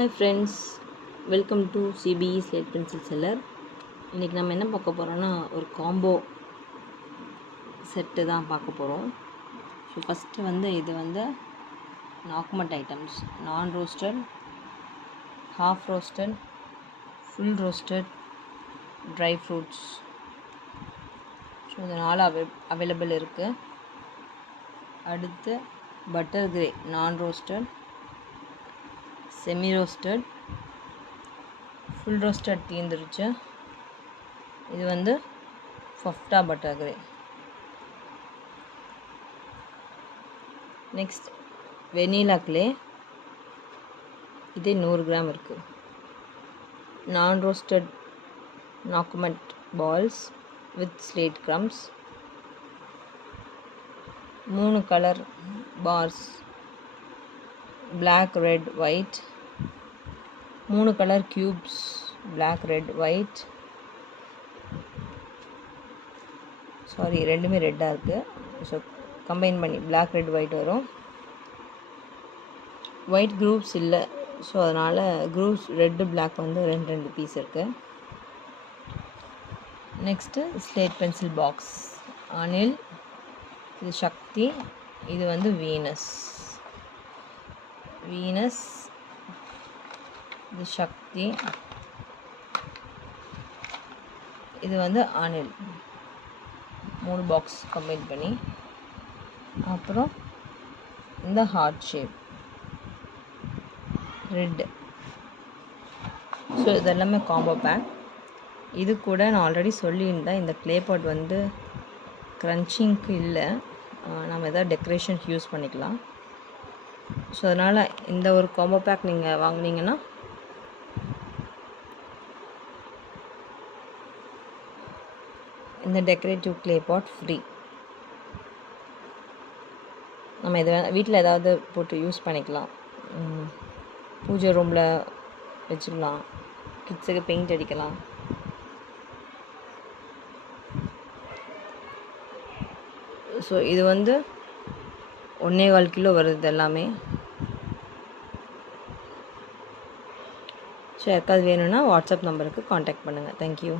Hi friends, welcome to CBE Slate Pencil Seller. இன்றைக்கி நம்ம என்ன பார்க்க போகிறோன்னா ஒரு காம்போ செட்டு தான் பார்க்க போகிறோம். ஸோ ஃபஸ்ட்டு இது நாக்மட் items, non roasted, half roasted, full roasted, dry fruits. So இந்த 4 அவைலபிள் இருக்குது. அடுத்து butter grey non roasted, semi roasted, full roasted தீர்ந்துருச்சு. இது ஃபஃப்டா butter grey. Next vanilla clay, இதே 100 கிராம் இருக்குது. நான் ரோஸ்டட் நாக்மட் balls with slate crumbs, 3 colour bars, black, red, white, 3 colour cubes, black, red, white. Sorry, ரெண்டுமே ரெட்டாக இருக்குது. So combine பண்ணி black, red, white வரும். ஒயிட் குரூப்ஸ் இல்லை, ஸோ அதனால் குரூப்ஸ் ரெட்டு பிளாக் ரெண்டு பீஸ் இருக்குது. Next slate pencil box, Anil, இது சக்தி, இது வீனஸ், இது சக்தி, இது அனில். 3 பாக்ஸ் கம்பைன் பண்ணி. அப்புறம் இந்த ஹார்ட் ஷேப் ரெட். ஸோ இதெல்லாமே காம்போ பேக். இது கூட நான் ஆல்ரெடி சொல்லியிருந்தேன், இந்த க்ளே பாட் க்ரன்ச்சிங்க்கு இல்லை, நம்ம எதாவது டெக்கரேஷன் யூஸ் பண்ணிக்கலாம். ஸோ அதனால் இந்த ஒரு காம்போ பேக் நீங்கள் வாங்கினீங்கன்னா இந்த டெக்கரேட்டிவ் க்ளே பாட் ஃப்ரீ. நம்ம இது வீட்டில் ஏதாவது போட்டு யூஸ் பண்ணிக்கலாம். பூஜை ரூமில் வச்சுக்கலாம், கிட்ஸுக்கு பெயிண்ட் அடிக்கலாம். ஸோ இது 1.25 கிலோ வருது எல்லாமே. ஸோ யாருக்காவது வேணும்னா வாட்ஸ்அப் நம்பருக்கு காண்டாக்ட் பண்ணுங்கள். தேங்க்யூ.